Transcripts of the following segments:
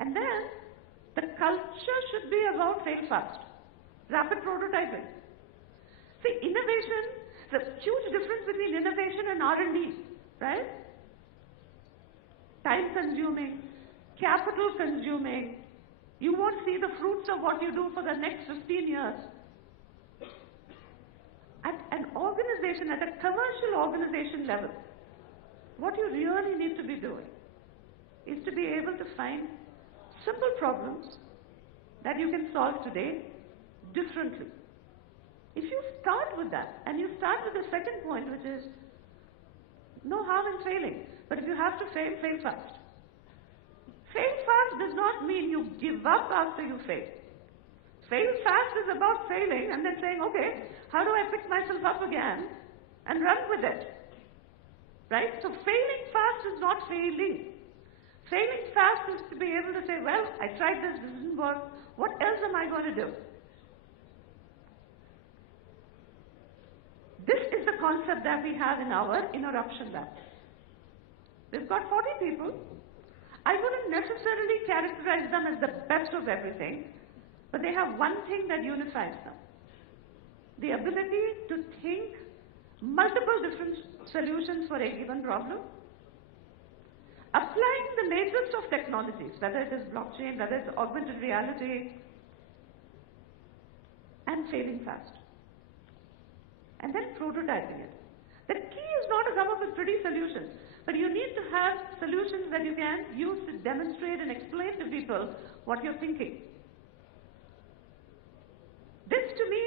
And then the culture should be about fail fast, rapid prototyping. See, innovation, the huge difference between innovation and R&D, right? Time consuming, capital consuming. You won't see the fruits of what you do for the next 15 years. At an organization, at a commercial organization level, what you really need to be doing is to be able to find simple problems that you can solve today differently. If you start with that, and you start with the second point, which is no harm in failing, but if you have to fail, fail fast. Fail fast does not mean you give up after you fail. Fail fast is about failing and then saying, okay, how do I pick myself up again and run with it? Right? So failing fast is not failing. Failing fast is to be able to say, well, I tried this didn't work. What else am I going to do? This is the concept that we have in our interruption lab. We've got 40 people. I wouldn't necessarily characterize them as the best of everything, but they have one thing that unifies them. The ability to think multiple different solutions for a given problem, applying the latest of technologies, whether it is blockchain, whether it's augmented reality, and failing fast. And then prototyping it. The key is not to come up with pretty solutions, but you need to have solutions that you can use to demonstrate and explain to people what you're thinking. This to me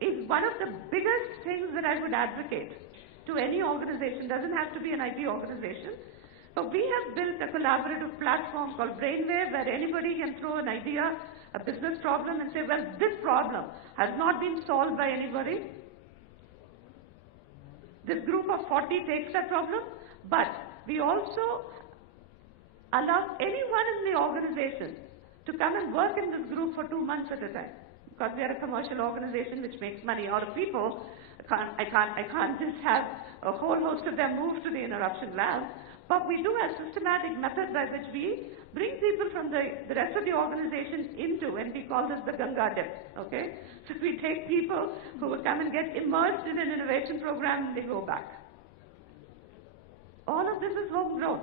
is one of the biggest things that I would advocate to any organization. Doesn't have to be an IT organization. But we have built a collaborative platform called Brainwave where anybody can throw an idea, a business problem, and say, well, this problem has not been solved by anybody. This group of 40 takes that problem, but we also allow anyone in the organization to come and work in this group for 2 months at a time. Because we are a commercial organization which makes money out of people, I can't just have a whole host of them move to the interruption lab. But we do have systematic methods by which we bring people from the rest of the organization into, and we call this the Ganga dip, okay? So we take people who will come and get immersed in an innovation program and they go back. All of this is homegrown.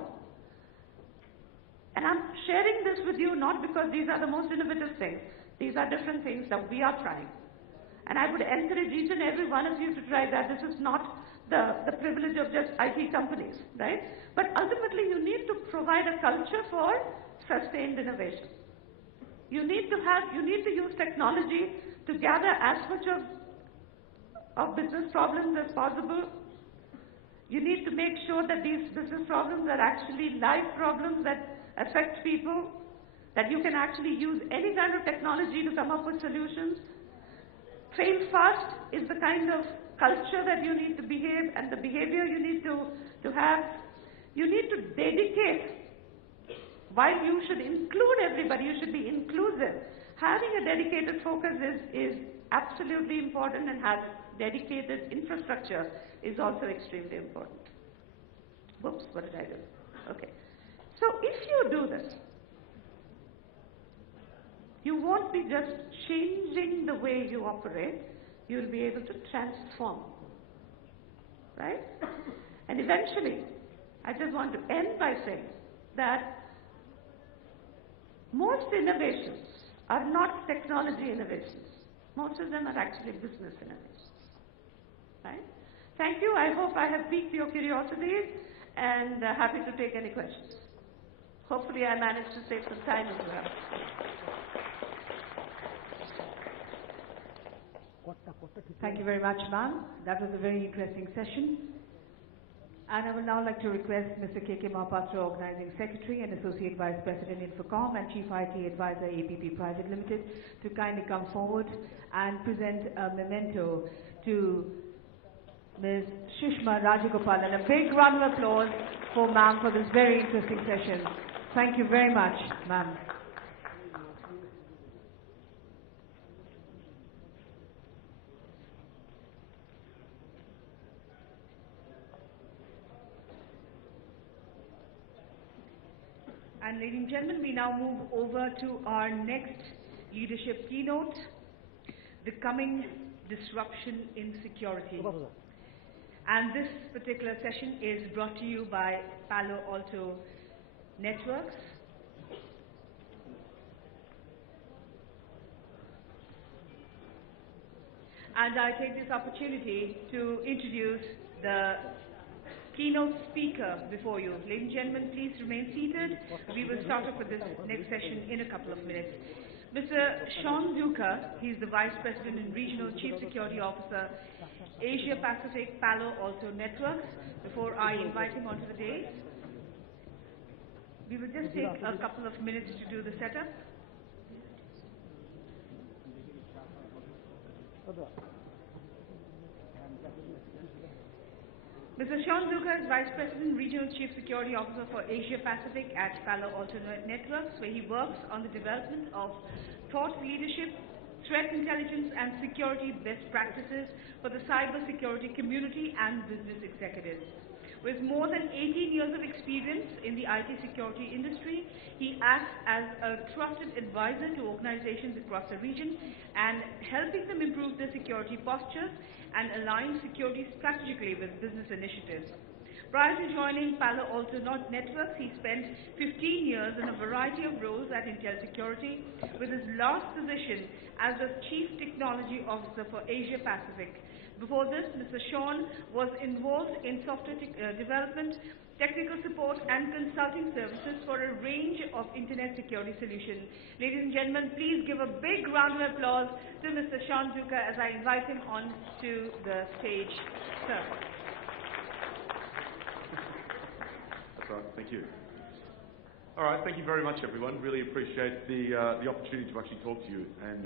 And I'm sharing this with you not because these are the most innovative things. These are different things that we are trying. And I would encourage each and every one of you to try that. This is not the privilege of just IT companies, right? But ultimately, you need to provide a culture for sustained innovation. You need to use technology to gather as much of business problems as possible. You need to make sure that these business problems are actually live problems that affect people, that you can actually use any kind of technology to come up with solutions. Fail fast is the kind of culture that you need to behave, and the behavior you need to have. You need to dedicate. While you should include everybody, you should be inclusive. Having a dedicated focus is absolutely important, and have dedicated infrastructure is also extremely important. Whoops, what did I do? Okay. So if you do this, you won't be just changing the way you operate, you'll be able to transform, right? And eventually, I just want to end by saying that most innovations are not technology innovations. Most of them are actually business innovations, right? Thank you. I hope I have piqued your curiosity, and happy to take any questions. Hopefully I managed to save some time as well. Thank you very much, ma'am. That was a very interesting session. And I would now like to request Mr. K.K. Mahapatra, Organizing Secretary and Associate Vice President Infocom and Chief IT Advisor, ABP Private Limited, to kindly come forward and present a memento to Ms. Shushma Rajagopalan. A big round of applause for ma'am for this very interesting session. Thank you very much, ma'am. And ladies and gentlemen, we now move over to our next leadership keynote, the coming disruption in security. And this particular session is brought to you by Palo Alto Networks. And I take this opportunity to introduce the keynote speaker before you. Ladies and gentlemen, please remain seated. We will start off with this next session in a couple of minutes. Mr. Sean Zucker, he's the Vice President and Regional Chief Security Officer, Asia Pacific Palo Alto Networks. Before I invite him onto the dais, we will just take a couple of minutes to do the setup. Mr. Sean Zucker is Vice President, Regional Chief Security Officer for Asia Pacific at Palo Alto Networks, where he works on the development of thought leadership, threat intelligence, and security best practices for the cybersecurity community and business executives. With more than 18 years of experience in the IT security industry, he acts as a trusted advisor to organizations across the region and helping them improve their security postures and align security strategically with business initiatives. Prior to joining Palo Alto Networks, he spent 15 years in a variety of roles at Intel Security, with his last position as the Chief Technology Officer for Asia Pacific. Before this, Mr. Sean was involved in software development, technical support, and consulting services for a range of internet security solutions. Ladies and gentlemen, please give a big round of applause to Mr. Sean Zucker as I invite him on to the stage. Sir. That's right. Thank you. All right. Thank you very much, everyone. Really appreciate the opportunity to actually talk to you. And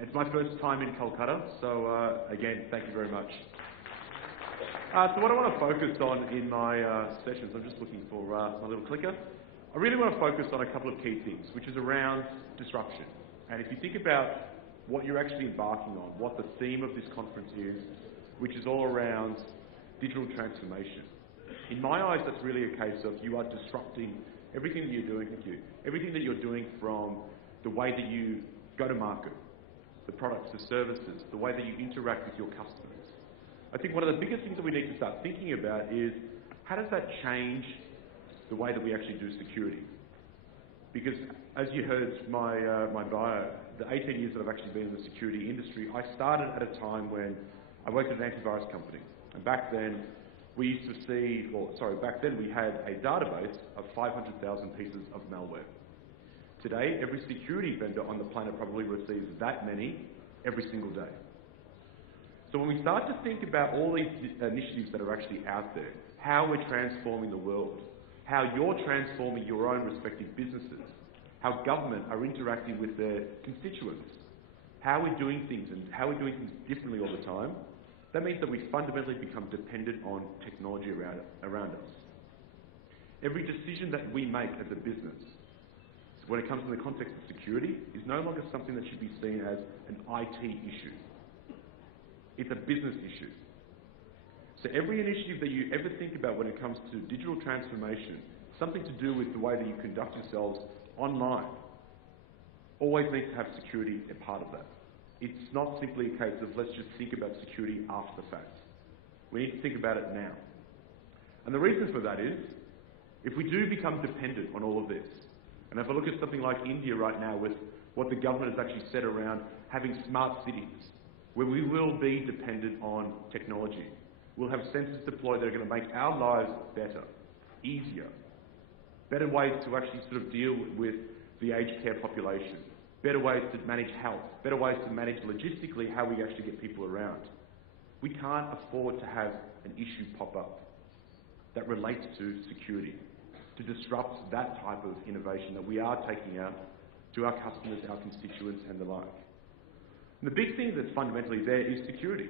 it's my first time in Kolkata, so again, thank you very much. So what I want to focus on in my sessions, I'm just looking for my little clicker. I really want to focus on a couple of key things, which is around disruption. And if you think about what you're actually embarking on, what the theme of this conference is, which is all around digital transformation. In my eyes, that's really a case of you are disrupting everything that you're doing. Thank you. Everything that you're doing, from the way that you go to market, the products, the services, the way that you interact with your customers. I think one of the biggest things that we need to start thinking about is, how does that change the way that we actually do security? Because as you heard my bio, the 18 years that I've actually been in the security industry, I started at a time when I worked at an antivirus company. And back then, we had a database of 500,000 pieces of malware. Today, every security vendor on the planet probably receives that many every single day. So when we start to think about all these initiatives that are actually out there, how we're transforming the world, how you're transforming your own respective businesses, how government are interacting with their constituents, how we're doing things and how we're doing things differently all the time, that means that we fundamentally become dependent on technology around us. Every decision that we make as a business, when it comes to the context of security, is no longer something that should be seen as an IT issue. It's a business issue. So every initiative that you ever think about when it comes to digital transformation, something to do with the way that you conduct yourselves online, always needs to have security a part of that. It's not simply a case of let's just think about security after the fact. We need to think about it now. And the reason for that is, if we do become dependent on all of this, and if I look at something like India right now with what the government has actually said around having smart cities, where we will be dependent on technology. We'll have sensors deployed that are going to make our lives better, easier, better ways to actually sort of deal with the aged care population, better ways to manage health, better ways to manage logistically how we actually get people around. We can't afford to have an issue pop up that relates to security, to disrupt that type of innovation that we are taking out to our customers, our constituents, and the like. And the big thing that's fundamentally there is security.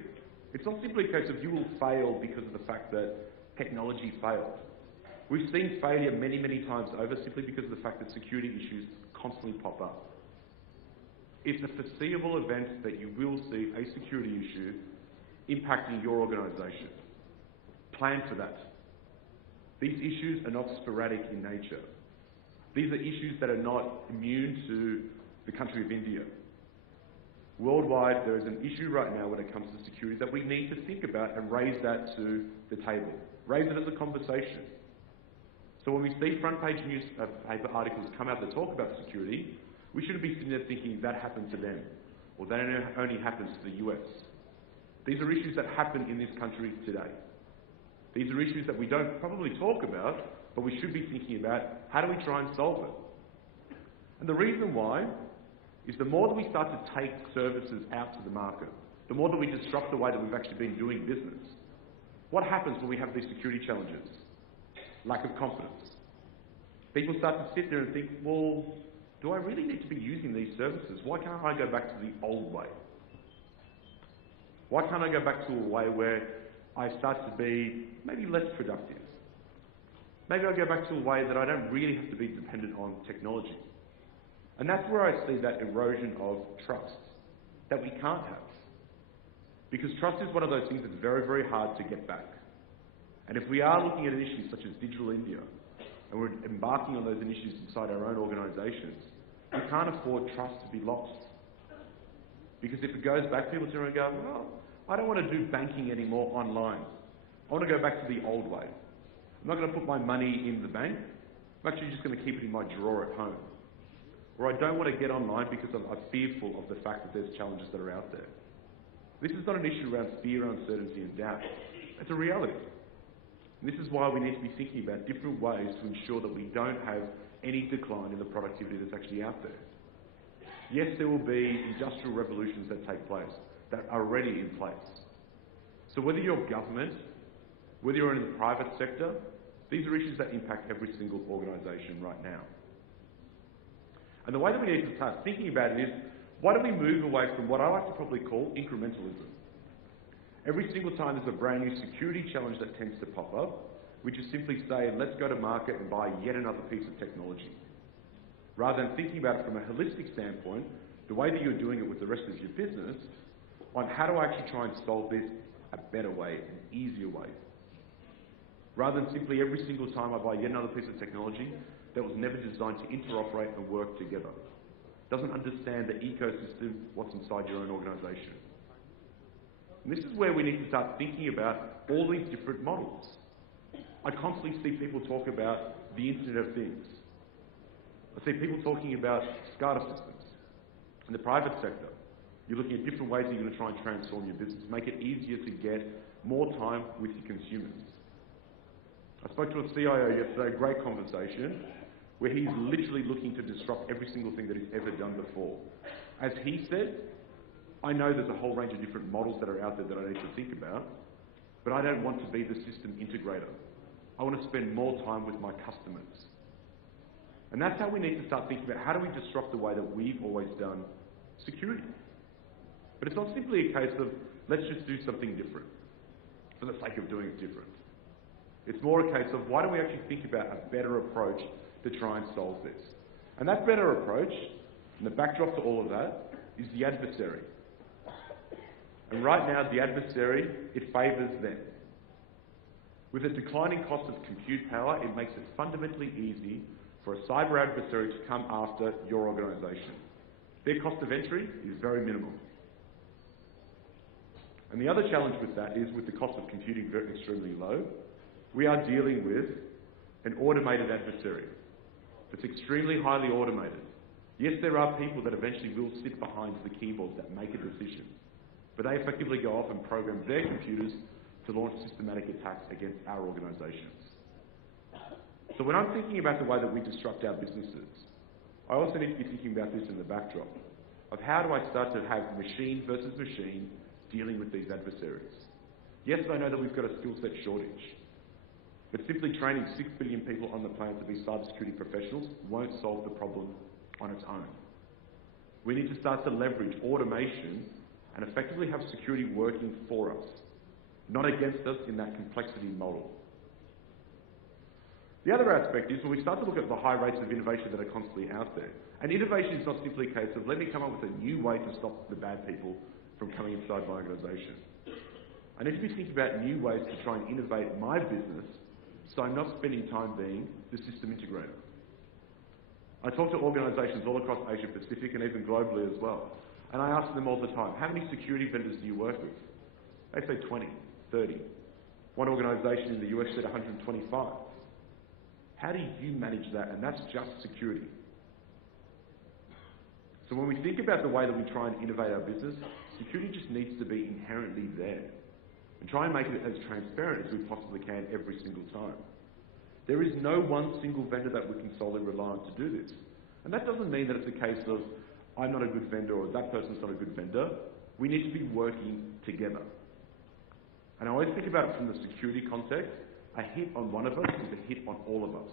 It's not simply a case of you will fail because of the fact that technology failed. We've seen failure many, many times over simply because of the fact that security issues constantly pop up. It's a foreseeable event that you will see a security issue impacting your organisation. Plan for that. These issues are not sporadic in nature. These are issues that are not immune to the country of India. Worldwide, there is an issue right now when it comes to security that we need to think about and raise that to the table. Raise it as a conversation. So when we see front page newspaper articles come out that talk about security, we shouldn't be sitting there thinking that happened to them, or that only happens to the US. These are issues that happen in this country today. These are issues that we don't probably talk about, but we should be thinking about how do we try and solve it. And the reason why is the more that we start to take services out to the market, the more that we disrupt the way that we've actually been doing business. What happens when we have these security challenges? Lack of confidence. People start to sit there and think, well, do I really need to be using these services? Why can't I go back to the old way? Why can't I go back to a way where I start to be maybe less productive? Maybe I go back to a way that I don't really have to be dependent on technology. And that's where I see that erosion of trust that we can't have. Because trust is one of those things that's very, very hard to get back. And if we are looking at an issue such as Digital India, and we're embarking on those initiatives inside our own organisations, we can't afford trust to be lost. Because if it goes back, people turn around and go, well, I don't want to do banking anymore online. I want to go back to the old way. I'm not going to put my money in the bank. I'm actually just going to keep it in my drawer at home. Or I don't want to get online because I'm fearful of the fact that there's challenges that are out there. This is not an issue around fear, uncertainty and doubt. It's a reality. And this is why we need to be thinking about different ways to ensure that we don't have any decline in the productivity that's actually out there. Yes, there will be industrial revolutions that take place, that are already in place. So whether you're government, whether you're in the private sector, these are issues that impact every single organisation right now. And the way that we need to start thinking about it is, why don't we move away from what I like to probably call incrementalism? Every single time there's a brand new security challenge that tends to pop up, we just simply say, let's go to market and buy yet another piece of technology. Rather than thinking about it from a holistic standpoint, the way that you're doing it with the rest of your business, on how do I actually try and solve this a better way, an easier way. Rather than simply every single time I buy yet another piece of technology that was never designed to interoperate and work together. Doesn't understand the ecosystem, what's inside your own organisation. And this is where we need to start thinking about all these different models. I constantly see people talk about the Internet of Things. I see people talking about SCADA systems. In the private sector, you're looking at different ways that you're going to try and transform your business, make it easier to get more time with your consumers. I spoke to a CIO yesterday, a great conversation, where he's literally looking to disrupt every single thing that he's ever done before. As he said, I know there's a whole range of different models that are out there that I need to think about, but I don't want to be the system integrator. I want to spend more time with my customers. And that's how we need to start thinking about how do we disrupt the way that we've always done security. But it's not simply a case of, let's just do something different for the sake of doing it different. It's more a case of, why don't we actually think about a better approach to try and solve this? And that better approach, and the backdrop to all of that, is the adversary. And right now, the adversary, it favours them. With a declining cost of compute power, it makes it fundamentally easy for a cyber adversary to come after your organisation. Their cost of entry is very minimal. And the other challenge with that is, with the cost of computing very extremely low, we are dealing with an automated adversary. It's extremely highly automated. Yes, there are people that eventually will sit behind the keyboard that make a decision, but they effectively go off and program their computers to launch systematic attacks against our organisations. So when I'm thinking about the way that we disrupt our businesses, I also need to be thinking about this in the backdrop of how do I start to have machine versus machine dealing with these adversaries. Yes, I know that we've got a skill set shortage, but simply training 6 billion people on the planet to be cybersecurity professionals won't solve the problem on its own. We need to start to leverage automation and effectively have security working for us, not against us in that complexity model. The other aspect is when we start to look at the high rates of innovation that are constantly out there. And innovation is not simply a case of, let me come up with a new way to stop the bad people from coming inside my organisation. I need to be thinking about new ways to try and innovate my business so I'm not spending time being the system integrator. I talk to organisations all across Asia Pacific and even globally as well. And I ask them all the time, how many security vendors do you work with? They say 20, 30. One organisation in the US said 125. How do you manage that? And that's just security. So when we think about the way that we try and innovate our business, security just needs to be inherently there. And try and make it as transparent as we possibly can every single time. There is no one single vendor that we can solely rely on to do this. And that doesn't mean that it's a case of, I'm not a good vendor or that person's not a good vendor. We need to be working together. And I always think about it from the security context. A hit on one of us is a hit on all of us.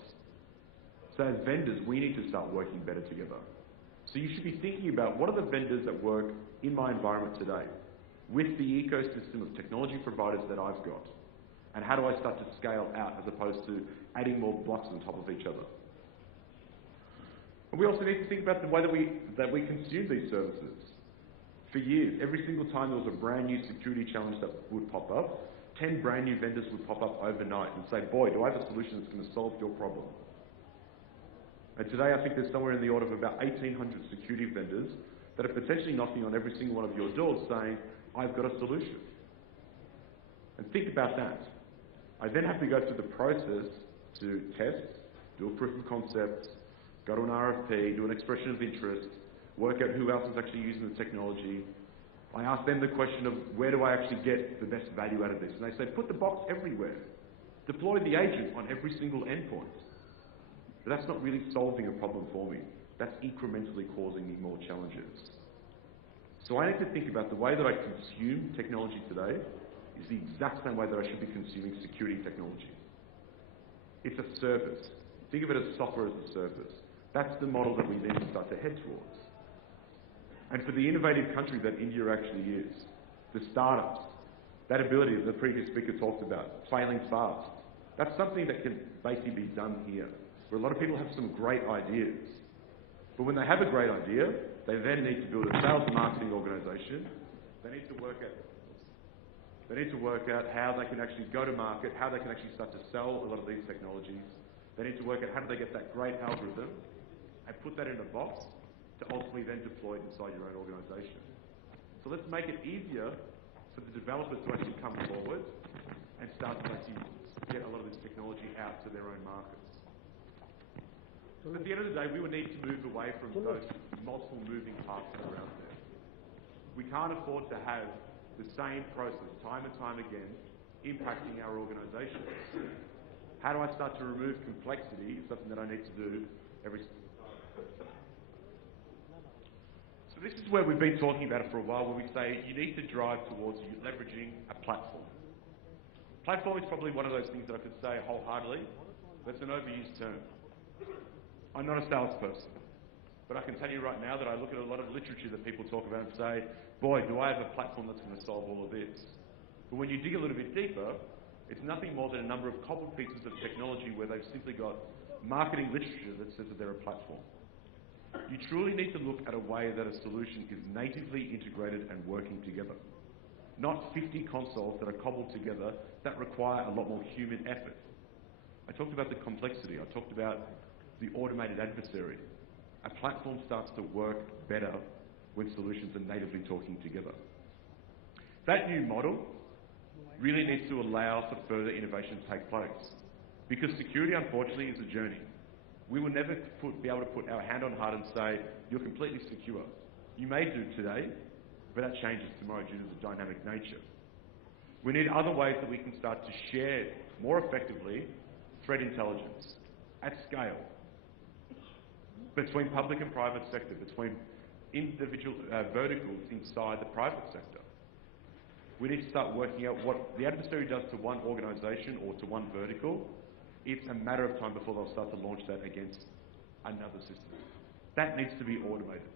So as vendors, we need to start working better together. So you should be thinking about what are the vendors that work in my environment today with the ecosystem of technology providers that I've got. And how do I start to scale out as opposed to adding more blocks on top of each other? And we also need to think about the way that we consume these services. For years, every single time there was a brand new security challenge that would pop up, 10 brand new vendors would pop up overnight and say, boy, do I have a solution that's going to solve your problem. And today I think there's somewhere in the order of about 1,800 security vendors that are potentially knocking on every single one of your doors saying, I've got a solution. And think about that. I then have to go through the process to test, do a proof of concept, go to an RFP, do an expression of interest, work out who else is actually using the technology. I ask them the question of where do I actually get the best value out of this? And they say, put the box everywhere. Deploy the agent on every single endpoint. But that's not really solving a problem for me. That's incrementally causing me more challenges. So I need to think about the way that I consume technology today is the exact same way that I should be consuming security technology. It's a service. Think of it as software as a service. That's the model that we then start to head towards. And for the innovative country that India actually is, the startups, that ability that the previous speaker talked about, failing fast, that's something that can basically be done here, where a lot of people have some great ideas. But when they have a great idea, they then need to build a sales and marketing organisation. They need to work out how they can actually go to market, how they can actually start to sell a lot of these technologies. They need to work out how do they get that great algorithm and put that in a box to ultimately then deploy it inside your own organisation. So let's make it easier for the developers to actually come forward and start to actually get a lot of this technology out to their own markets. So at the end of the day, we would need to move away from those multiple moving parts that are out there. We can't afford to have the same process time and time again impacting our organisations. How do I start to remove complexity? It's something that I need to do every single time. So this is where we've been talking about it for a while, where we say you need to drive towards leveraging a platform. Platform is probably one of those things that I could say wholeheartedly, but it's an overused term. I'm not a salesperson, but I can tell you right now that I look at a lot of literature that people talk about and say, boy, do I have a platform that's going to solve all of this. But when you dig a little bit deeper, it's nothing more than a number of cobbled pieces of technology where they've simply got marketing literature that says that they're a platform. You truly need to look at a way that a solution is natively integrated and working together. Not 50 consoles that are cobbled together that require a lot more human effort. I talked about the complexity. I talked about the automated adversary. A platform starts to work better when solutions are natively talking together. That new model really needs to allow for further innovation to take place. Because security, unfortunately, is a journey. We will never be able to put our hand on heart and say, you're completely secure. You may do today, but that changes tomorrow due to the dynamic nature. We need other ways that we can start to share more effectively threat intelligence at scale between public and private sector, between individual verticals inside the private sector. We need to start working out what the adversary does to one organisation or to one vertical. It's a matter of time before they'll start to launch that against another system. That needs to be automated.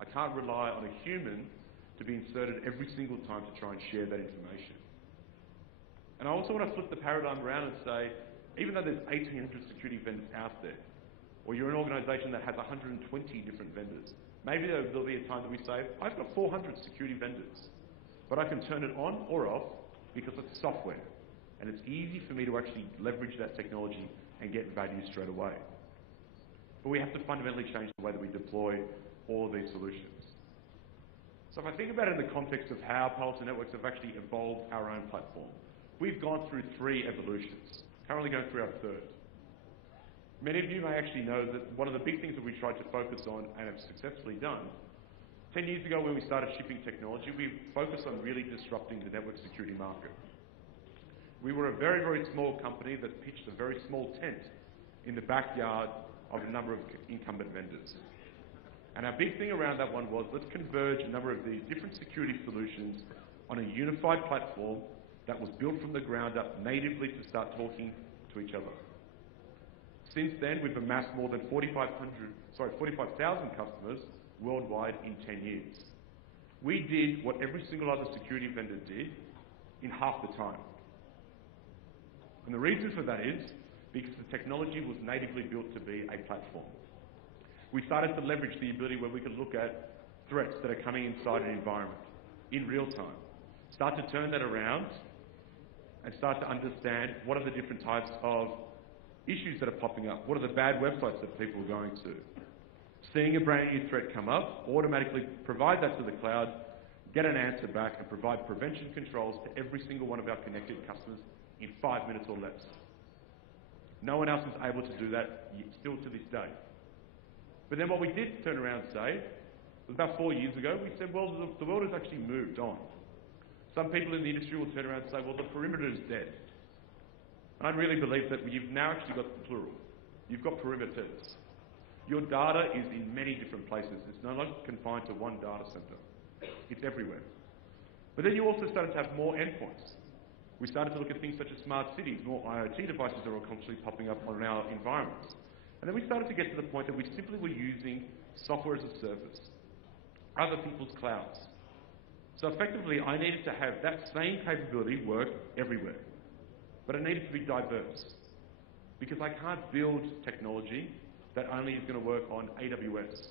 I can't rely on a human to be inserted every single time to try and share that information. And I also want to flip the paradigm around and say, even though there's 1,800 security vendors out there, or you're an organisation that has 120 different vendors, maybe there'll be a time that we say, I've got 400 security vendors, but I can turn it on or off because it's software. And it's easy for me to actually leverage that technology and get value straight away. but we have to fundamentally change the way that we deploy all of these solutions. So if I think about it in the context of how Palo Alto Networks have actually evolved our own platform, we've gone through 3 evolutions, currently going through our 3rd. Many of you may actually know that one of the big things that we tried to focus on and have successfully done, 10 years ago when we started shipping technology, we focused on really disrupting the network security market. We were a very, very small company that pitched a very small tent in the backyard of a number of incumbent vendors. And our big thing around that one was, let's converge a number of these different security solutions on a unified platform that was built from the ground up natively to start talking to each other. Since then, we've amassed more than 45,000 customers worldwide in 10 years. We did what every single other security vendor did in half the time. And the reason for that is because the technology was natively built to be a platform. We started to leverage the ability where we could look at threats that are coming inside an environment in real time, start to turn that around and start to understand what are the different types of issues that are popping up, what are the bad websites that people are going to. Seeing a brand new threat come up, automatically provide that to the cloud, get an answer back and provide prevention controls to every single one of our connected customers in 5 minutes or less. No one else is able to do that still to this day. But then what we did turn around and say, was about 4 years ago, we said, well, the world has actually moved on. Some people in the industry will turn around and say, well, the perimeter is dead. And I really believe that you've now actually got the plural. You've got perimeters. Your data is in many different places. It's no longer confined to one data center. It's everywhere. But then you also started to have more endpoints. We started to look at things such as smart cities, more IoT devices that were constantly popping up on our environments. And then we started to get to the point that we simply were using software as a service, other people's clouds. So effectively, I needed to have that same capability work everywhere. But it needed to be diverse. Because I can't build technology that only is going to work on AWS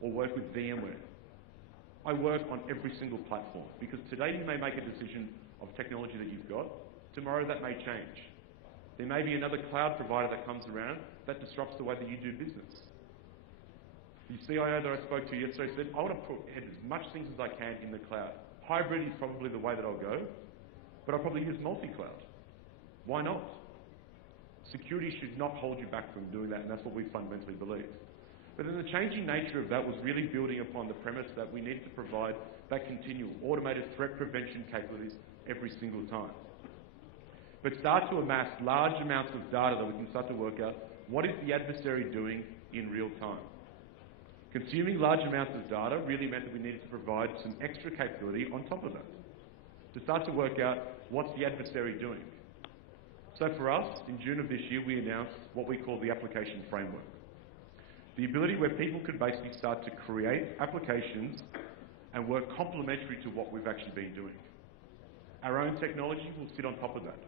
or work with VMware. I work on every single platform. Because today you may make a decision of technology that you've got. Tomorrow that may change. There may be another cloud provider that comes around that disrupts the way that you do business. The CIO that I spoke to yesterday said, I want to put as much things as I can in the cloud. Hybrid is probably the way that I'll go, but I'll probably use multi-cloud. Why not? Security should not hold you back from doing that, and that's what we fundamentally believe. But then the changing nature of that was really building upon the premise that we needed to provide that continual automated threat prevention capabilities every single time. But start to amass large amounts of data that we can start to work out what is the adversary doing in real time. Consuming large amounts of data really meant that we needed to provide some extra capability on top of that to start to work out what's the adversary doing. So for us, in June of this year, we announced what we call the application framework. The ability where people could basically start to create applications and work complementary to what we've actually been doing. Our own technology will sit on top of that,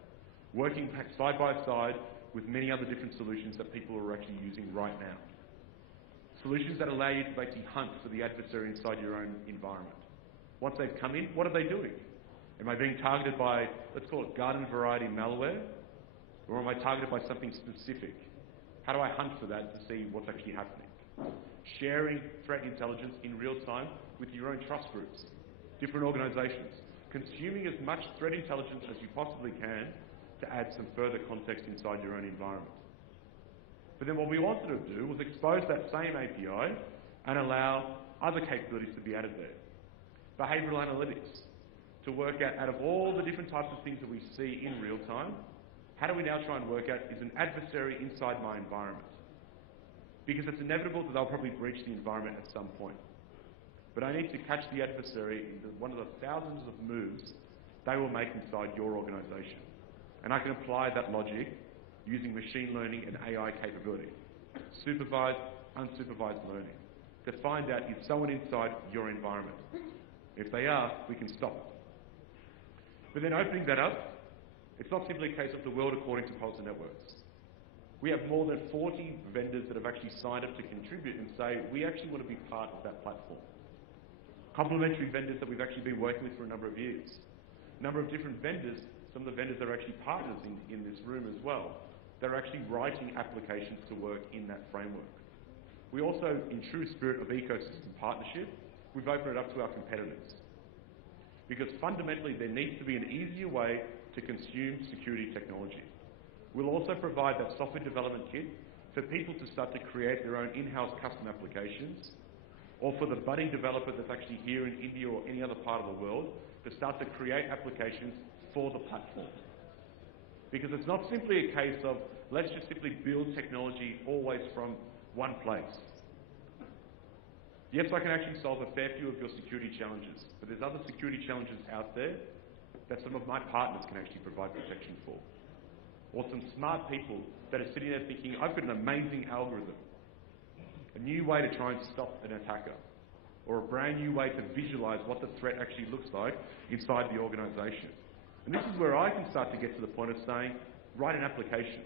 working side by side with many other different solutions that people are actually using right now. Solutions that allow you to basically hunt for the adversary inside your own environment. Once they've come in, what are they doing? Am I being targeted by, let's call it garden variety malware? Or am I targeted by something specific? How do I hunt for that to see what's actually happening? Sharing threat intelligence in real time with your own trust groups, different organizations. Consuming as much threat intelligence as you possibly can to add some further context inside your own environment. But then what we wanted to do was expose that same API and allow other capabilities to be added there. Behavioral analytics, to work out of all the different types of things that we see in real time, how do we now try and work out, is an adversary inside my environment? Because it's inevitable that they'll probably breach the environment at some point. But I need to catch the adversary in one of the thousands of moves they will make inside your organization. And I can apply that logic using machine learning and AI capability. Supervised, unsupervised learning. To find out if someone inside your environment. If they are, we can stop it. But then opening that up, it's not simply a case of the world according to Palo Alto Networks. We have more than 40 vendors that have actually signed up to contribute and say, we actually want to be part of that platform. Complementary vendors that we've actually been working with for a number of years. A number of different vendors, some of the vendors that are actually partners in this room as well, they're actually writing applications to work in that framework. we also, in true spirit of ecosystem partnership, we've opened it up to our competitors. Because fundamentally, there needs to be an easier way to consume security technology. We'll also provide that software development kit for people to start to create their own in-house custom applications, or for the budding developer that's actually here in India or any other part of the world to start to create applications for the platform. Because it's not simply a case of, let's just simply build technology always from one place. Yes, I can actually solve a fair few of your security challenges, but there's other security challenges out there that some of my partners can actually provide protection for. Or some smart people that are sitting there thinking, I've got an amazing algorithm, a new way to try and stop an attacker, or a brand new way to visualize what the threat actually looks like inside the organization. And this is where I can start to get to the point of saying, write an application,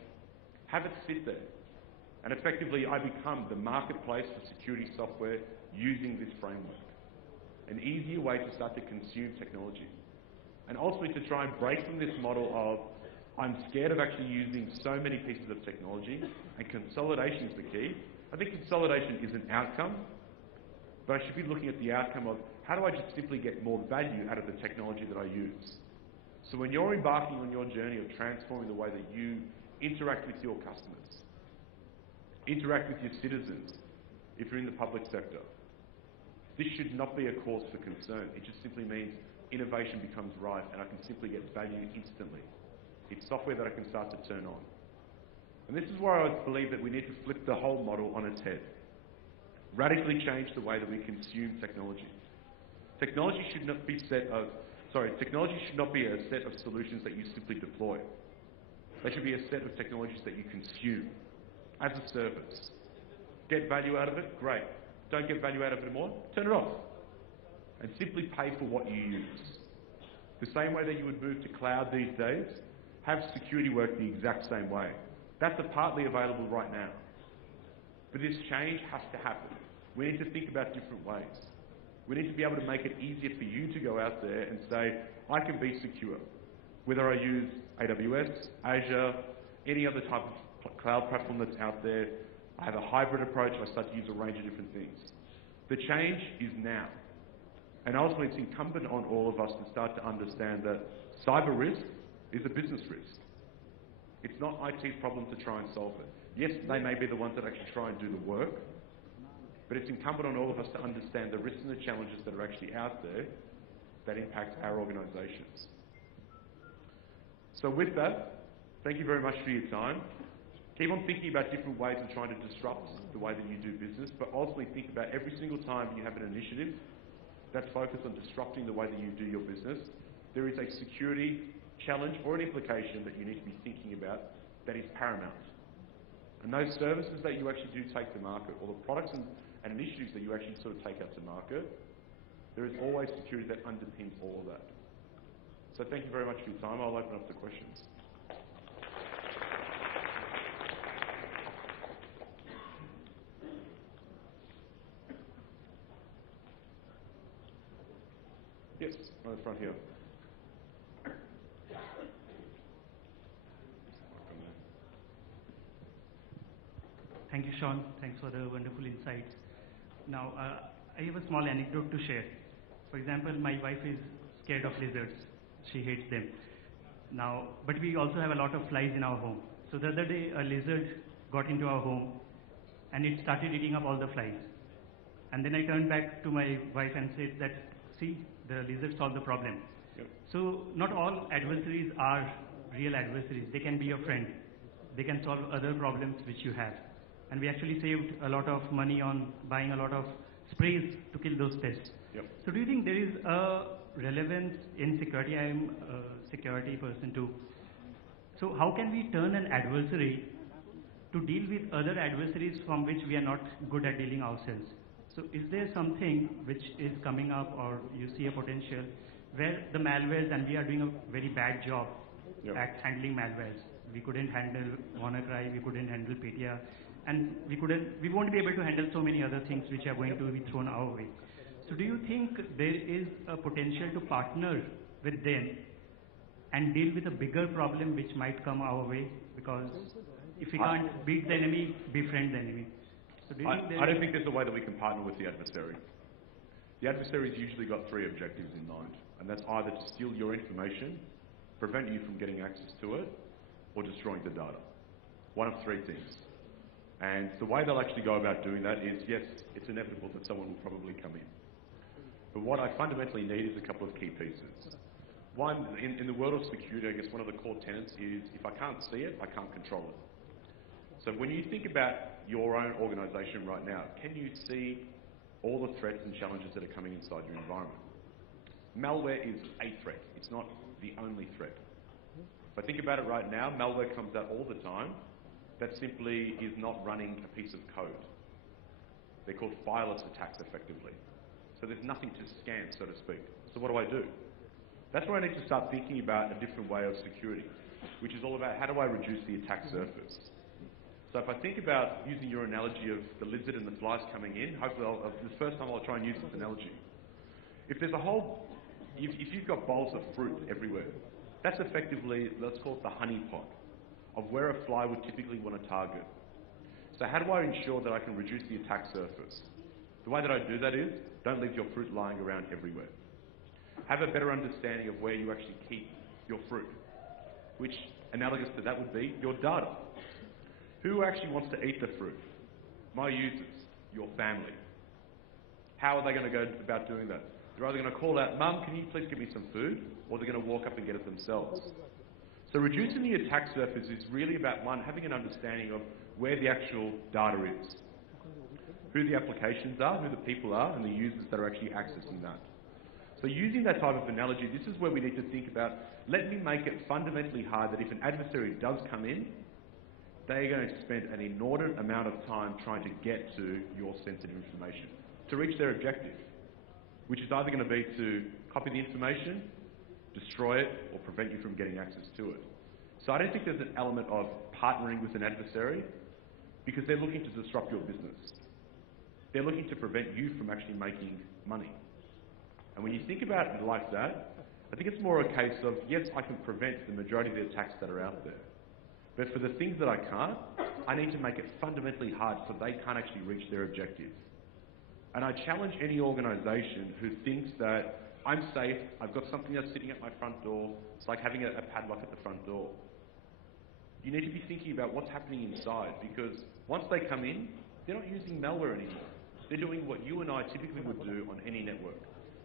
have it sit there, and effectively I become the marketplace for security software using this framework. An easier way to start to consume technology. And ultimately to try and break from this model of, I'm scared of actually using so many pieces of technology, and consolidation is the key. I think consolidation is an outcome, but I should be looking at the outcome of, how do I just simply get more value out of the technology that I use? So when you're embarking on your journey of transforming the way that you interact with your customers, interact with your citizens, if you're in the public sector, this should not be a cause for concern. It just simply means innovation becomes right and I can simply get value instantly. It's software that I can start to turn on. And this is where I believe that we need to flip the whole model on its head. Radically change the way that we consume technology. Technology should not be a set of solutions that you simply deploy. They should be a set of technologies that you consume as a service. Get value out of it? Great. Don't get value out of it anymore? Turn it off. And simply pay for what you use. The same way that you would move to cloud these days, have security work the exact same way. That's partly available right now. But this change has to happen. We need to think about different ways. We need to be able to make it easier for you to go out there and say, I can be secure. Whether I use AWS, Azure, any other type of cloud platform that's out there, I have a hybrid approach, I start to use a range of different things. The change is now. And ultimately it's incumbent on all of us to start to understand that cyber risk is a business risk. It's not IT's problem to try and solve it. Yes, they may be the ones that actually try and do the work, but it's incumbent on all of us to understand the risks and the challenges that are actually out there that impact our organisations. So with that, thank you very much for your time. Keep on thinking about different ways of trying to disrupt the way that you do business, but ultimately think about every single time you have an initiative that's focused on disrupting the way that you do your business, there is a security challenge or an implication that you need to be thinking about that is paramount. And those services that you actually do take to market, or the products and initiatives that you actually sort of take out to market, there is always security that underpins all of that. So thank you very much for your time. I'll open up to questions. Yes, on the front here. Thank you, Sean. Thanks for the wonderful insights. Now, I have a small anecdote to share. For example, my wife is scared of lizards. She hates them. Now, but we also have a lot of flies in our home. So the other day, a lizard got into our home and it started eating up all the flies. And then I turned back to my wife and said that, see, the lizard solved the problem. Yep. So not all adversaries are real adversaries. They can be your friend. They can solve other problems which you have. And we actually saved a lot of money on buying a lot of sprays to kill those pests. Yep. So do you think there is a relevance in security? I am a security person too. So how can we turn an adversary to deal with other adversaries from which we are not good at dealing ourselves? So is there something which is coming up, or you see a potential where the malwares, and we are doing a very bad job Yep. at handling malwares. We couldn't handle WannaCry, we couldn't handle Petya, and we won't be able to handle so many other things which are going to be thrown our way. So do you think there is a potential to partner with them and deal with a bigger problem which might come our way? Because if we can't beat the enemy, befriend the enemy. So do you think I don't think there's a way that we can partner with the adversary. The adversary's usually got three objectives in mind, and that's either to steal your information, prevent you from getting access to it, or destroying the data. One of three things. And the way they'll actually go about doing that is, yes, it's inevitable that someone will probably come in. But what I fundamentally need is a couple of key pieces. One, in the world of security, I guess one of the core tenets is, if I can't see it, I can't control it. So when you think about your own organisation right now, can you see all the threats and challenges that are coming inside your environment? Malware is a threat. It's not the only threat. If I think about it right now, malware comes out all the time that simply is not running a piece of code. They're called fileless attacks effectively. So there's nothing to scan, so to speak. So what do? That's where I need to start thinking about a different way of security, which is all about how do I reduce the attack surface. So if I think about using your analogy of the lizard and the flies coming in, hopefully this first time I'll try and use this analogy. If there's if you've got bowls of fruit everywhere, that's effectively, let's call it the honeypot of where a fly would typically want to target. So how do I ensure that I can reduce the attack surface? The way that I do that is, don't leave your fruit lying around everywhere. Have a better understanding of where you actually keep your fruit, which, analogous to that, would be your data. Who actually wants to eat the fruit? My users, your family. How are they going to go about doing that? They're either going to call out, "Mum, can you please give me some food?" or they're going to walk up and get it themselves. So reducing the attack surface is really about, one, having an understanding of where the actual data is, who the applications are, who the people are, and the users that are actually accessing that. So using that type of analogy, this is where we need to think about, let me make it fundamentally hard that if an adversary does come in, they're going to spend an inordinate amount of time trying to get to your sensitive information to reach their objective, which is either going to be to copy the information, destroy it, or prevent you from getting access to it. So I don't think there's an element of partnering with an adversary because they're looking to disrupt your business. They're looking to prevent you from actually making money. And when you think about it like that, I think it's more a case of, yes, I can prevent the majority of the attacks that are out there. But for the things that I can't, I need to make it fundamentally hard so they can't actually reach their objective. And I challenge any organisation who thinks that I'm safe, I've got something that's sitting at my front door, it's like having a padlock at the front door. You need to be thinking about what's happening inside, because once they come in, they're not using malware anymore. They're doing what you and I typically would do on any network.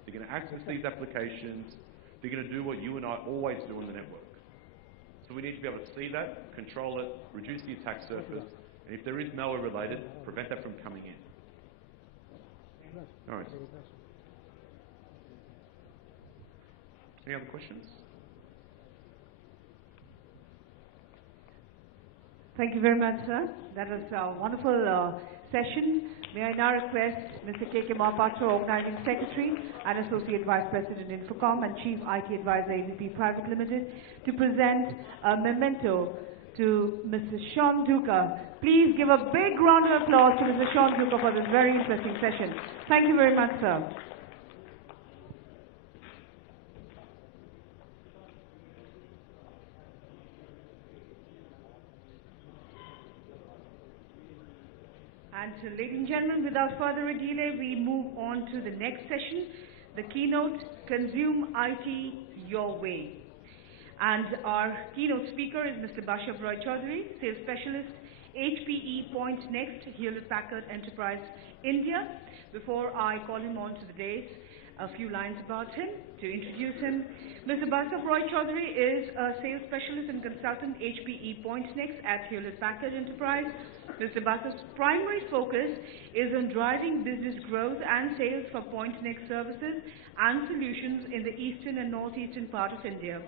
They're going to access these applications, they're going to do what you and I always do on the network. So we need to be able to see that, control it, reduce the attack surface, and if there is malware related, prevent that from coming in. All right. Any other questions? Thank you very much, sir. That was a wonderful session. May I now request Mr. K.K. Mahapatra, Organizing Secretary and Associate Vice President Infocom and Chief IT Advisor ABP Private Limited, to present a memento to Mr. Sean Duca. Please give a big round of applause to Mr. Sean Duca for this very interesting session. Thank you very much, sir. And so, ladies and gentlemen, without further delay, we move on to the next session, the keynote, Consume IT Your Way. And our keynote speaker is Mr. Bashav Roy Chaudhary, Sales Specialist, HPE Point Next, Hewlett-Packard Enterprise, India. Before I call him on to the dais, a few lines about him to introduce him. Mr. Bashav Roy Chaudhary is a Sales Specialist and Consultant, HPE Point Next at Hewlett-Packard Enterprise. Mr. Basav's primary focus is on driving business growth and sales for Point Next services and solutions in the eastern and northeastern part of India.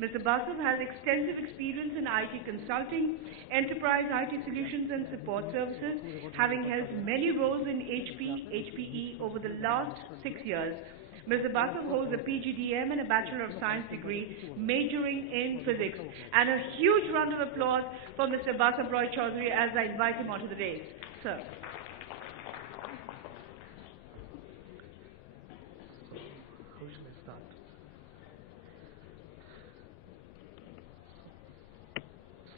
Mr. Basav has extensive experience in IT consulting, enterprise IT solutions and support services, having held many roles in HPE over the last 6 years. Mr. Basav holds a PGDM and a Bachelor of Science degree, majoring in physics. And a huge round of applause for Mr. Bashav Roy Chaudhary as I invite him onto the dais. Sir. How should I start?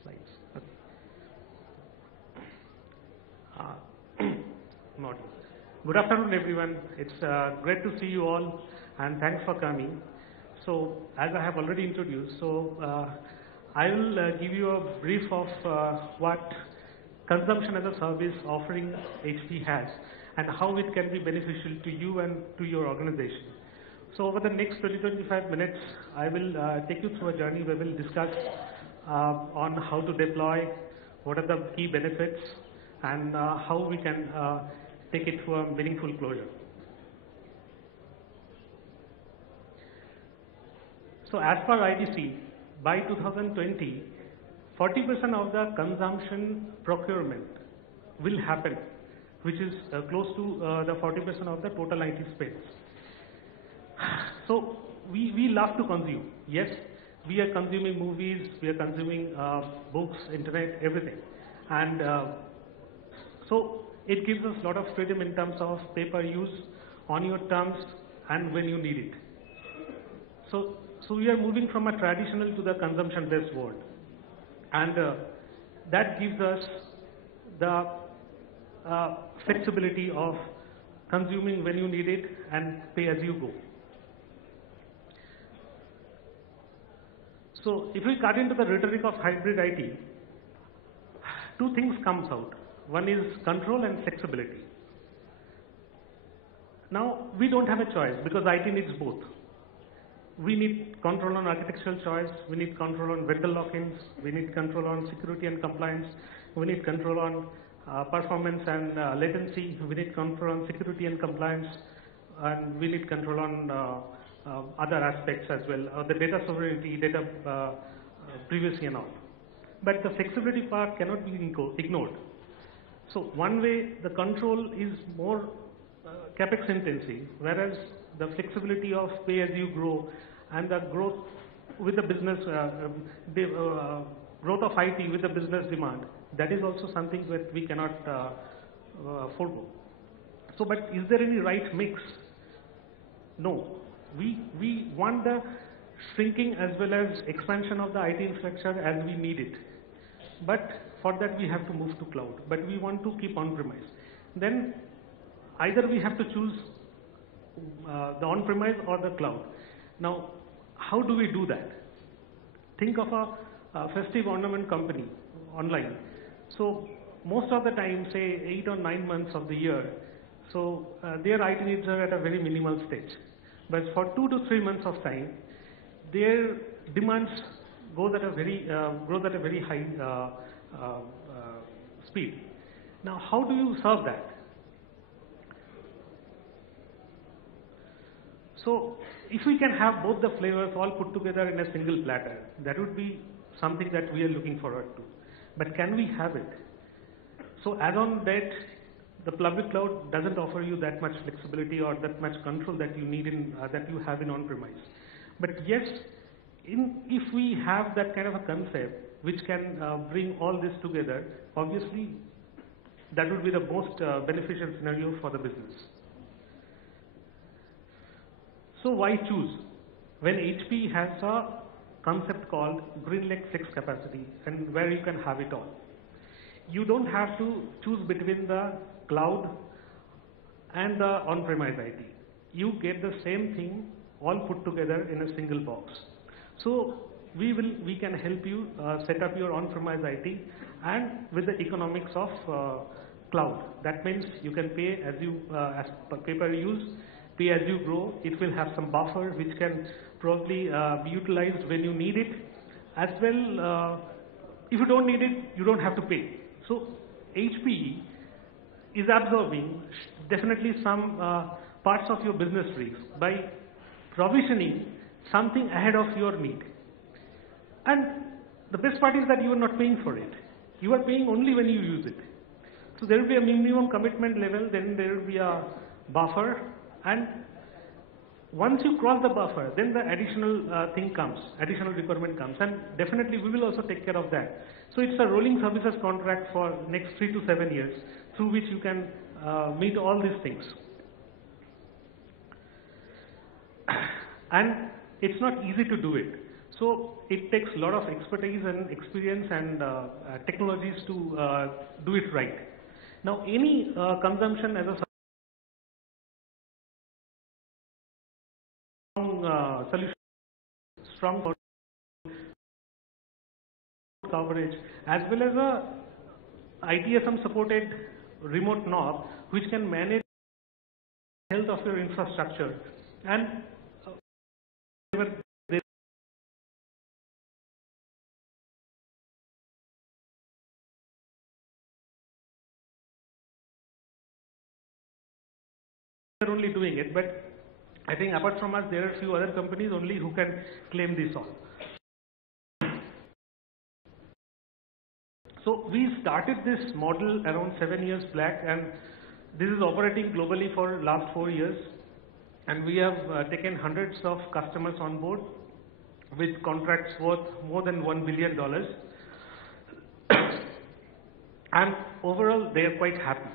Slides. Okay. Good afternoon, everyone. It's great to see you all, and thanks for coming. So, as I have already introduced, I will give you a brief of what consumption as a service offering HP has and how it can be beneficial to you and to your organization. So, over the next 20-25 minutes, I will take you through a journey where we'll discuss on how to deploy, what are the key benefits, and how we can take it to a meaningful closure. So as per IDC, by 2020, 40% of the consumption procurement will happen, which is close to the 40% of the total IT spends. So we love to consume. Yes, we are consuming movies, we are consuming books, internet, everything. And so it gives us a lot of freedom in terms of pay-per use on your terms and when you need it. So we are moving from a traditional to the consumption-based world. And that gives us the flexibility of consuming when you need it and pay as you go. So if we cut into the rhetoric of hybrid IT, two things comes out. One is control and flexibility. Now, we don't have a choice because IT needs both. We need control on architectural choice, we need control on vendor lock-ins, we need control on security and compliance, we need control on performance and latency, we need control on security and compliance, and we need control on other aspects as well, the data sovereignty, data privacy and all. But the flexibility part cannot be ignored. So one way the control is more capex intensive, whereas the flexibility of pay as you grow and the growth with the business, growth of IT with the business demand, that is also something that we cannot forego. So, but is there any right mix? No. We want the shrinking as well as expansion of the IT infrastructure as we need it. But for that we have to move to cloud, but we want to keep on-premise. Then either we have to choose the on-premise or the cloud. Now, how do we do that? Think of a festive ornament company online. So most of the time, say 8 or 9 months of the year, so their IT needs are at a very minimal stage. But for 2 to 3 months of time, their demands grows at a very high speed. Now, how do you solve that? So, if we can have both the flavors all put together in a single platter, that would be something that we are looking forward to. But can we have it? So, as on that, the public cloud doesn't offer you that much flexibility or that much control that you need in that you have in on-premise. But yes, if we have that kind of a concept which can bring all this together, obviously that would be the most beneficial scenario for the business. So why choose? When HP has a concept called GreenLake Flex Capacity, and where you can have it all. You don't have to choose between the cloud and the on-premise IT. You get the same thing all put together in a single box. So we can help you set up your on-premise IT and with the economics of cloud. That means you can pay as you as pay per use, pay as you grow. It will have some buffer which can probably be utilized when you need it. As well, if you don't need it, you don't have to pay. So HP is absorbing definitely some parts of your business risk by provisioning something ahead of your need. And the best part is that you are not paying for it. You are paying only when you use it. So there will be a minimum commitment level, then there will be a buffer, and once you cross the buffer, then the additional thing comes, additional requirement comes, and definitely we will also take care of that. So it's a rolling services contract for next 3 to 7 years, through which you can meet all these things. And it's not easy to do it. So it takes a lot of expertise and experience and technologies to do it right. Now, any consumption as a solution, strong coverage, as well as a ITSM supported remote knob which can manage the health of your infrastructure and they're only doing it, but I think apart from us there are few other companies only who can claim this all. So we started this model around 7 years back, and this is operating globally for last 4 years, and we have taken hundreds of customers on board with contracts worth more than $1 billion, and overall they are quite happy.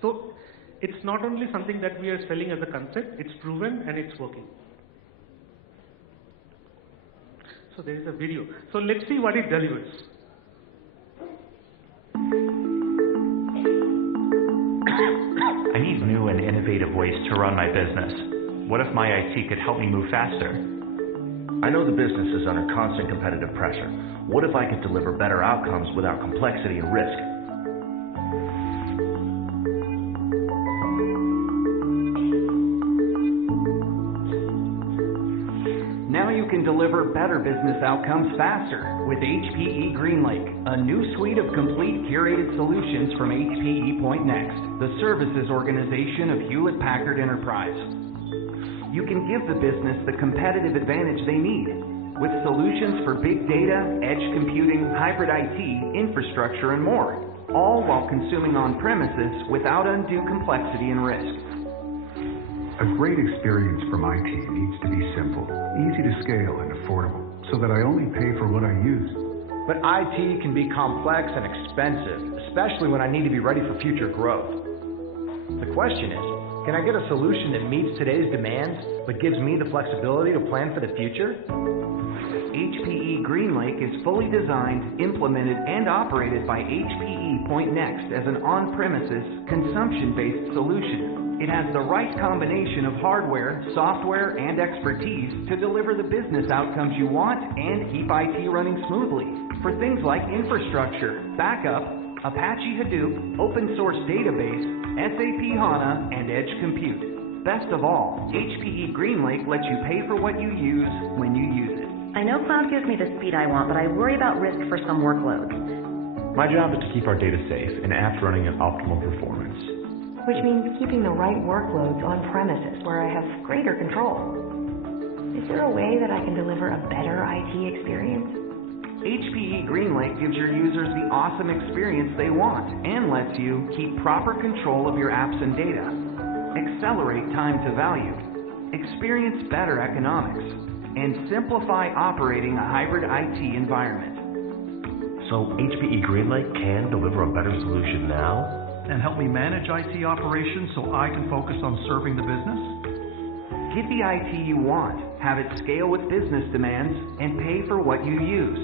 So it's not only something that we are selling as a concept, it's proven and it's working. So there is a video. So let's see what it delivers. I need new and innovative ways to run my business. What if my IT could help me move faster? I know the business is under constant competitive pressure. What if I could deliver better outcomes without complexity and risk? Now you can deliver better business outcomes faster with HPE GreenLake, a new suite of complete curated solutions from HPE PointNext, the services organization of Hewlett-Packard Enterprise. You can give the business the competitive advantage they need with solutions for big data, edge computing, hybrid IT, infrastructure, and more, all while consuming on-premises without undue complexity and risk. A great experience from IT needs to be simple, easy to scale, and affordable, so that I only pay for what I use. But IT can be complex and expensive, especially when I need to be ready for future growth. The question is, can I get a solution that meets today's demands, but gives me the flexibility to plan for the future? HPE GreenLake is fully designed, implemented, and operated by HPE PointNext as an on-premises, consumption-based solution. It has the right combination of hardware, software, and expertise to deliver the business outcomes you want and keep IT running smoothly for things like infrastructure, backup, Apache Hadoop, open source database, SAP HANA, and edge compute. Best of all, HPE GreenLake lets you pay for what you use when you use it. I know cloud gives me the speed I want, but I worry about risk for some workloads. My job is to keep our data safe and apps running at optimal performance. Which means keeping the right workloads on premises where I have greater control. Is there a way that I can deliver a better IT experience? HPE GreenLake gives your users the awesome experience they want and lets you keep proper control of your apps and data, accelerate time to value, experience better economics, and simplify operating a hybrid IT environment. So HPE GreenLake can deliver a better solution now? And help me manage IT operations so I can focus on serving the business? Get the IT you want, have it scale with business demands, and pay for what you use.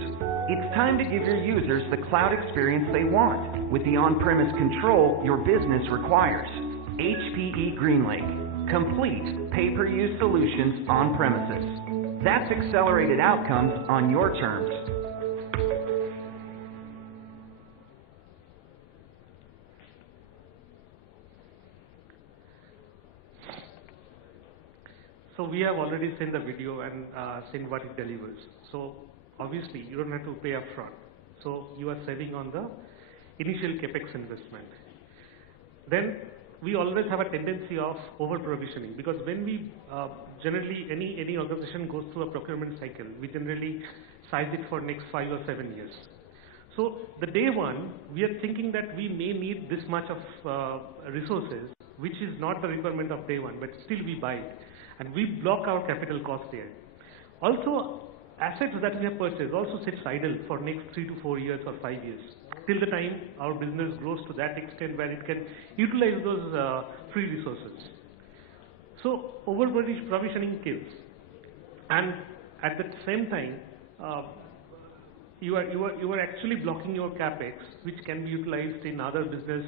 It's time to give your users the cloud experience they want with the on-premise control your business requires. HPE GreenLake, complete pay-per-use solutions on premises. That's accelerated outcomes on your terms. So we have already seen the video and seen what it delivers. So obviously you don't have to pay upfront. So you are saving on the initial capex investment. Then we always have a tendency of over provisioning, because when we generally any organization goes through a procurement cycle, we generally size it for next 5 or 7 years. So the day one, we are thinking that we may need this much of resources, which is not the requirement of day one, but still we buy it. And we block our capital cost there. Also, assets that we have purchased also sits idle for next 3 to 4 years or 5 years, till the time our business grows to that extent where it can utilize those free resources. So over provisioning kills, and at the same time, you are actually blocking your capex, which can be utilized in other business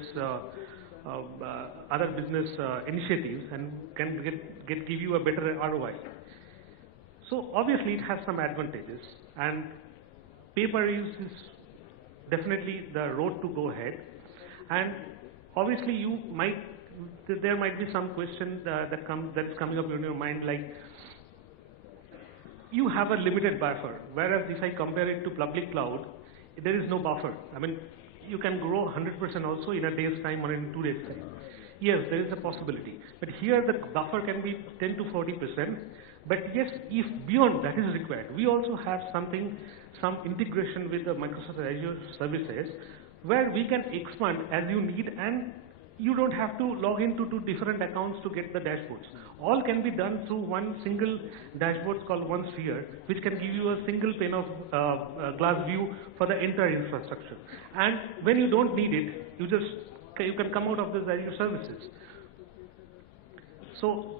initiatives and can give you a better ROI. So obviously it has some advantages, and pay-per-use is definitely the road to go ahead. And obviously there might be some question that's coming up in your mind, like you have a limited buffer, whereas if I compare it to public cloud, there is no buffer. I mean, you can grow 100% also in a day's time or in 2 days' time. Yes, there is a possibility. But here the buffer can be 10 to 40%. But yes, if beyond that is required, we also have some integration with the Microsoft Azure services where we can expand as you need, and you don't have to log into 2 different accounts to get the dashboards. All can be done through one single dashboard called OneSphere, which can give you a single pane of glass view for the entire infrastructure. And when you don't need it, you can come out of those Azure services. So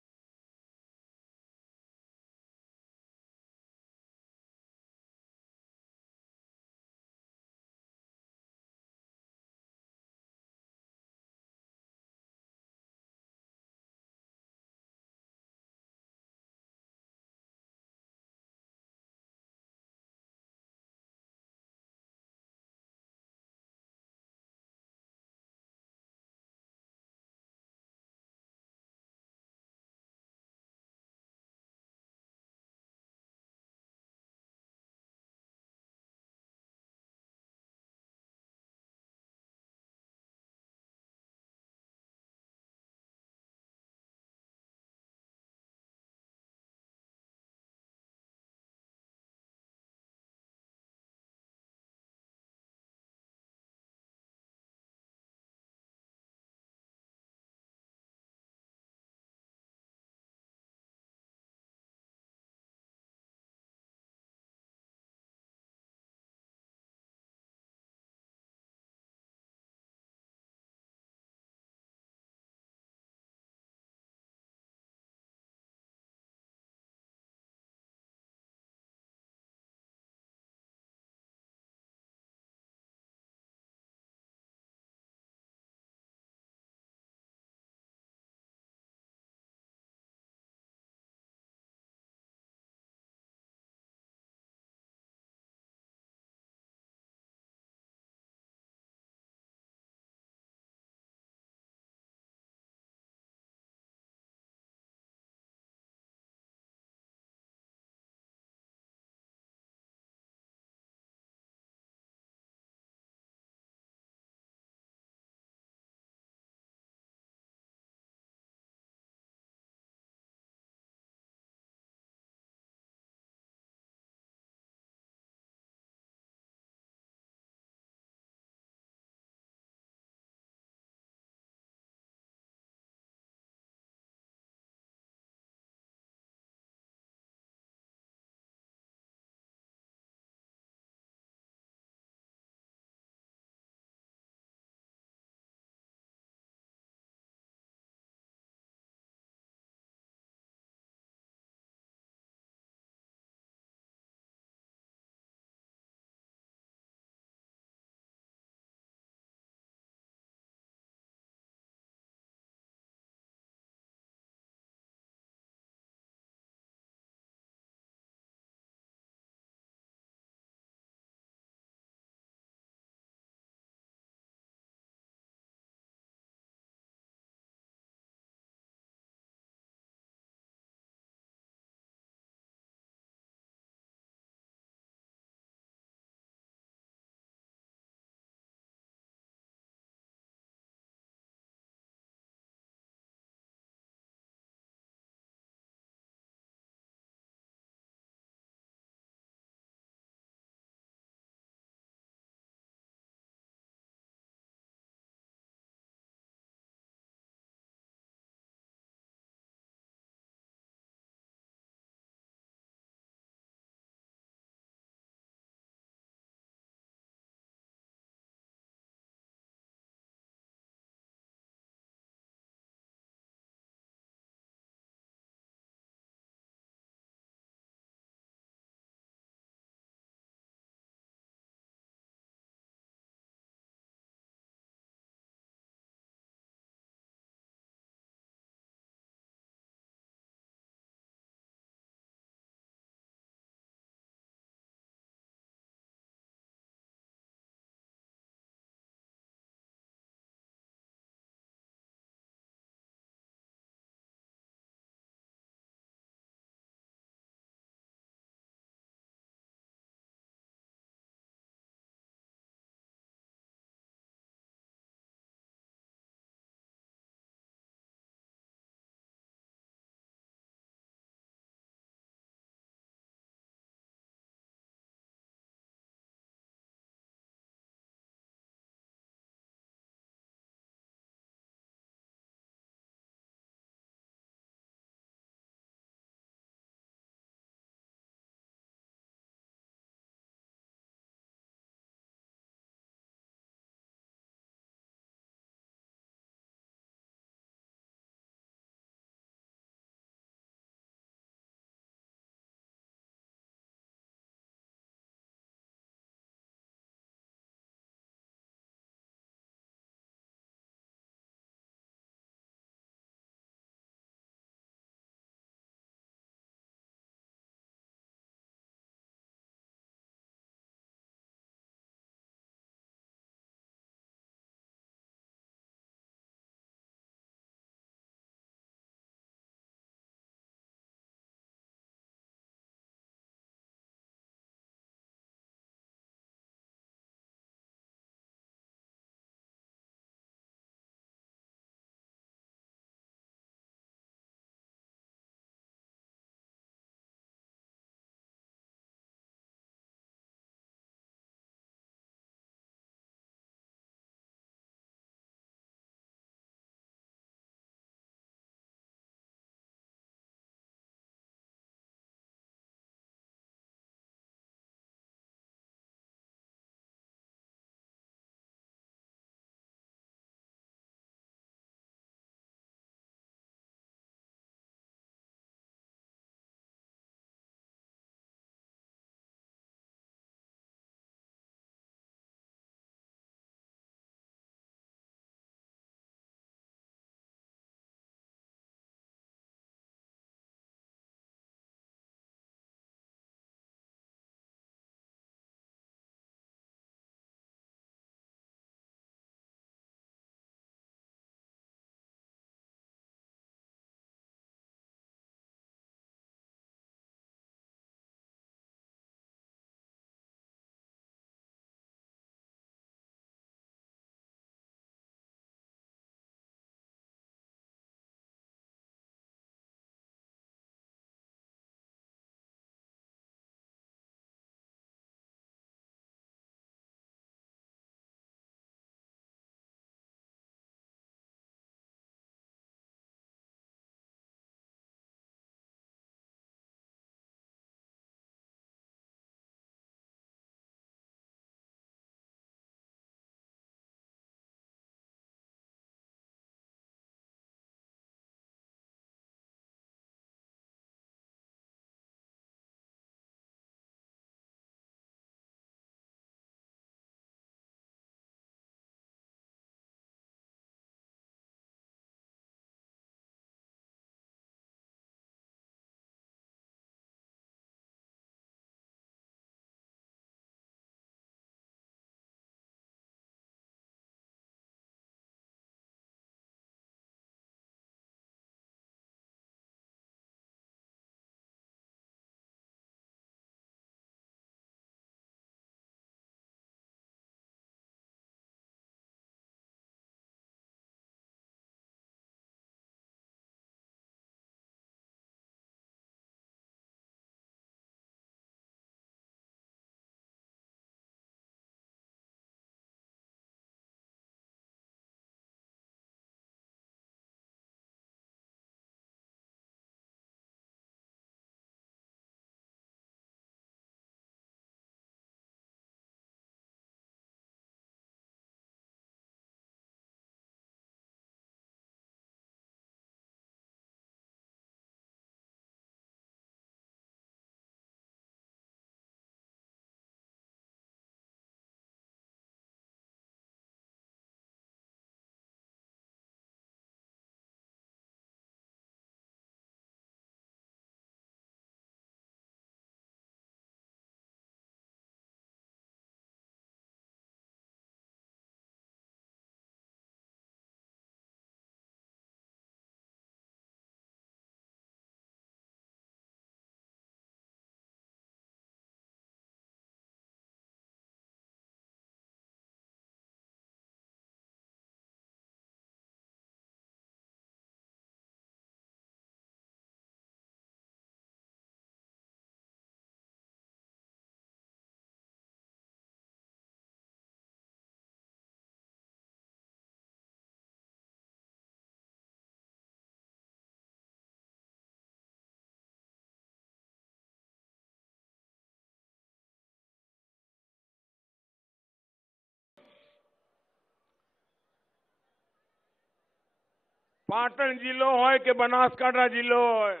Patan જિલ્લો હોય કે બનાસકાંઠા જિલ્લો હોય,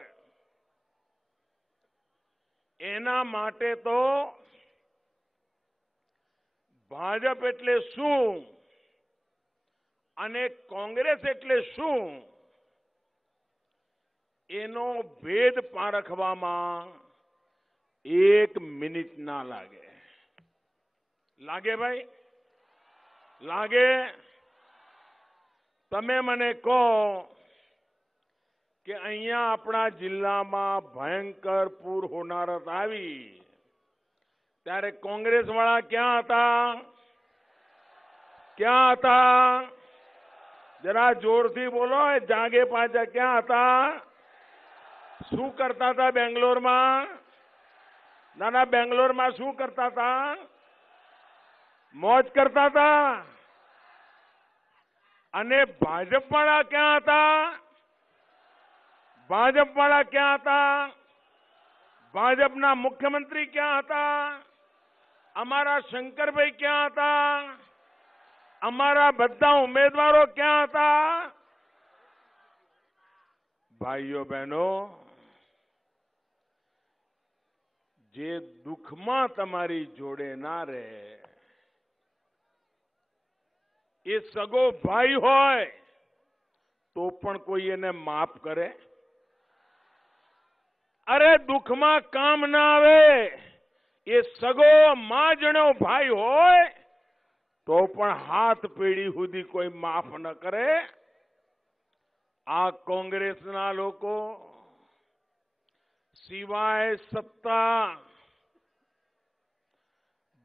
એના માટે તો ભાજપ એટલે શું અને કોંગ્રેસ એટલે શું એનો ભેદ પારખવામાં 1 મિનિટ ના લાગે. લાગે ભાઈ? લાગે? તમે મને કહો કે અહીંયા આપણા જિલ્લામાં ભયંકર પૂર હોનારત આવી ત્યારે કોંગ્રેસ વાળા ક્યાં હતા? ક્યાં હતા? જરા જોરથી બોલો, જાગે પાછા ક્યાં હતા? શું કરતા હતા બેંગ્લોરમાં? ના, બેંગ્લોરમાં શું કરતા હતા? મોજ કરતા હતા. અને ભાજપવાળા ક્યાં હતા? ભાજપવાળા ક્યાં હતા? ભાજપના મુખ્યમંત્રી ક્યાં હતા? અમારા શંકરભાઈ ક્યાં હતા? અમારા બધા ઉમેદવારો ક્યાં હતા? ભાઈઓ બહેનો, જે દુઃખમાં તમારી જોડે ના રહે એ સગો ભાઈ હોય તો પણ કોઈ એને માફ કરે? અરે દુઃખમાં કામ ના આવે એ સગો માં જણો ભાઈ હોય તો પણ હાથ પેઢી સુધી કોઈ માફ ન કરે. આ કોંગ્રેસના લોકો સિવાય સત્તા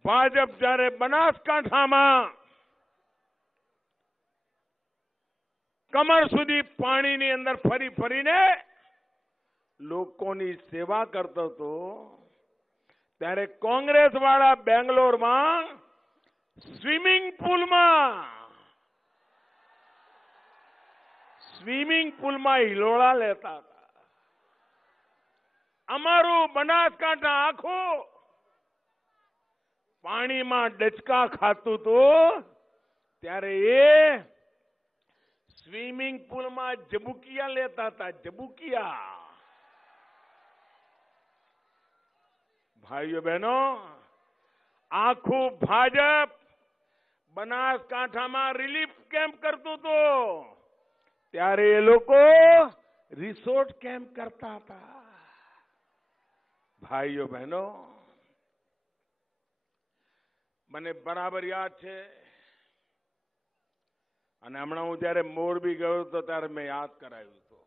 ભાજપ જ્યારે બનાસકાંઠામાં કમર સુધી પાણીની અંદર ફરી ફરીને લોકોની સેવા કરતો હતો ત્યારે કોંગ્રેસ વાળા બેંગ્લોરમાં સ્વિમિંગ પુલમાં હિલોળા લેતા હતા. અમારું બનાસકાંઠા આખું પાણીમાં ડચકા ખાતું હતું ત્યારે એ સ્વિમિંગ પુલમાં જબુકિયા લેતા હતા. જબુકિયા. ભાઈઓ બહેનો, આખું ભાજપ બનાસકાંઠામાં રિલીફ કેમ્પ કરતું હતું ત્યારે એ લોકો રિસોર્ટ કેમ્પ કરતા હતા. ભાઈઓ બહેનો, મને બરાબર યાદ છે અને હમણાં હું જયારે મોરબી ગયો હતો ત્યારે મેં યાદ કરાવ્યું હતું.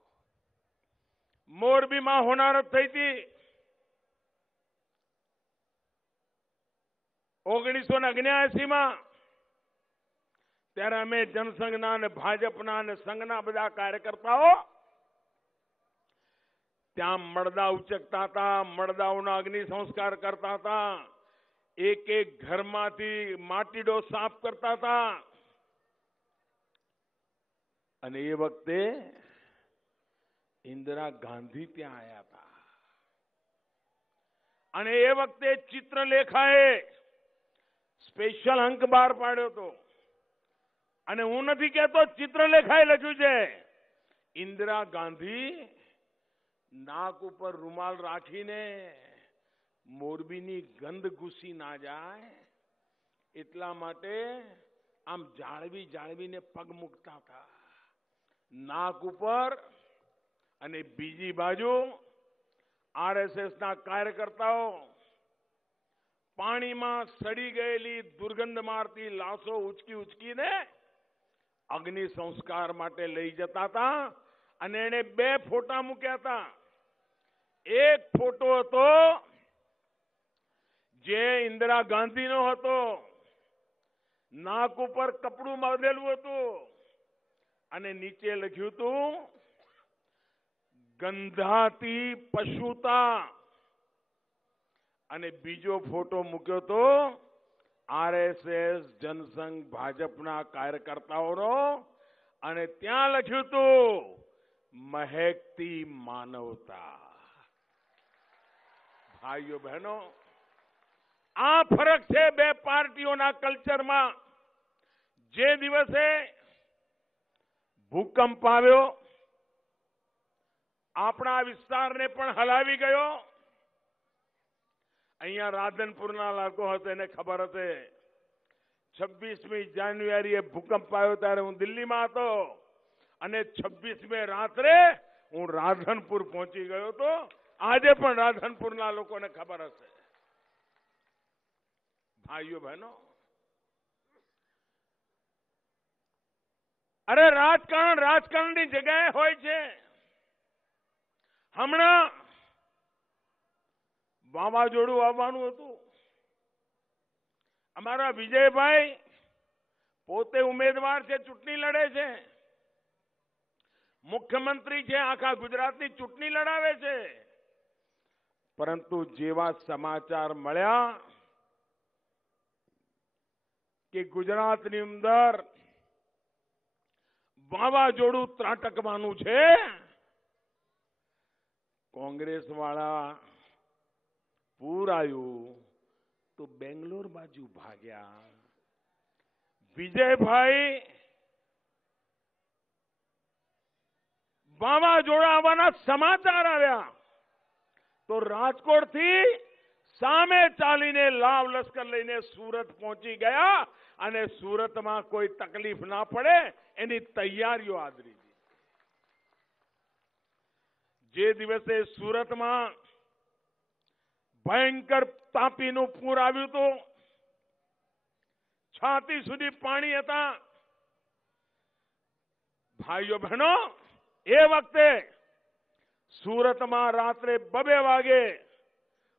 મોરબીમાં હોનારત થઈ હતી 1979માં. ત્યારે અમે જનસંઘના અને ભાજપના અને સંઘના બધા કાર્યકર્તાઓ ત્યાં મળદા ઉચકતા હતા, મળદાઓના અગ્નિ સંસ્કાર કરતા હતા, એક એક ઘરમાંથી માટીડો સાફ કરતા હતા. અને એ વખતે ઇન્દિરા ગાંધી ત્યાં આવ્યા હતા અને એ વખતે ચિત્રલેખાએ સ્પેશિયલ અંક બહાર પાડ્યો હતો અને હું નથી કહેતો, ચિત્રલેખાએ લખ્યું છે ઇન્દિરા ગાંધી નાક ઉપર રૂમાલ રાખીને મોરબીની ગંધ ઘૂસી ના જાય એટલા માટે આમ જાળવીને પગ મૂકતા હતા નાક ઉપર. અને બીજી બાજુ આરએસએસના કાર્યકર્તાઓ પાણીમાં સડી ગયેલી દુર્ગંધ મારતી લાશો ઉચકીને અગ્નિ સંસ્કાર માટે લઈ જતા હતા. અને એને 2 ફોટા મૂક્યા હતા. એક ફોટો હતો જે ઇન્દિરા ગાંધીનો હતો, નાક ઉપર કપડું બાંધેલું હતું અને નીચે લખ્યું હતું ગંધાતી પશુતા. અને બીજો ફોટો મૂક્યો તો આરએસએસ જનસંઘ ભાજપના કાર્યકર્તાઓનો અને ત્યાં લખ્યું હતું મહેકતી માનવતા. ભાઈઓ બહેનો, આ ફરક છે 2 પાર્ટીઓના કલ્ચરમાં. જે દિવસે ભૂકંપ આવ્યો આપણા વિસ્તારને પણ હલાવી ગયો. અહીંયા રાધનપુરના લોકો હશે એને ખબર હશે 26મી જાન્યુઆરીએ ભૂકંપ આવ્યો ત્યારે હું દિલ્હીમાં હતો અને 26મી રાત્રે હું રાધનપુર પહોંચી ગયો હતો. આજે પણ રાધનપુરના લોકોને ખબર હશે. ભાઈઓ બહેનો, અરે રાજકારણની જગ્યાએ હોય છે. હમણાં વાવાઝોડું આવવાનું હતું. અમારા વિજયભાઈ પોતે ઉમેદવાર છે, ચૂંટણી લડે છે, મુખ્યમંત્રી છે, આખા ગુજરાતની ચૂંટણી લડાવે છે. પરંતુ જેવા સમાચાર મળ્યા કે ગુજરાતની અંદર વાવાઝોડું ત્રાટકવાનું છે, કોંગ્રેસ વાળા પૂર આવ્યું તો બેંગ્લોર બાજુ ભાગ્યા. વિજયભાઈ વાવાઝોડા આવવાના સમાચાર આવ્યા તો રાજકોટથી સામે ચાલીને લાવ લશ્કર લઈને સુરત પહોંચી ગયા અને સુરતમાં કોઈ તકલીફ ના પડે એની તૈયારીઓ આદરી હતી. જે દિવસે સુરતમાં ભયંકર તાપીનું પૂર આવ્યું હતું, છાતી સુધી પાણી હતા. ભાઈઓ બહેનો, એ વખતે સુરતમાં રાત્રે 2 વાગે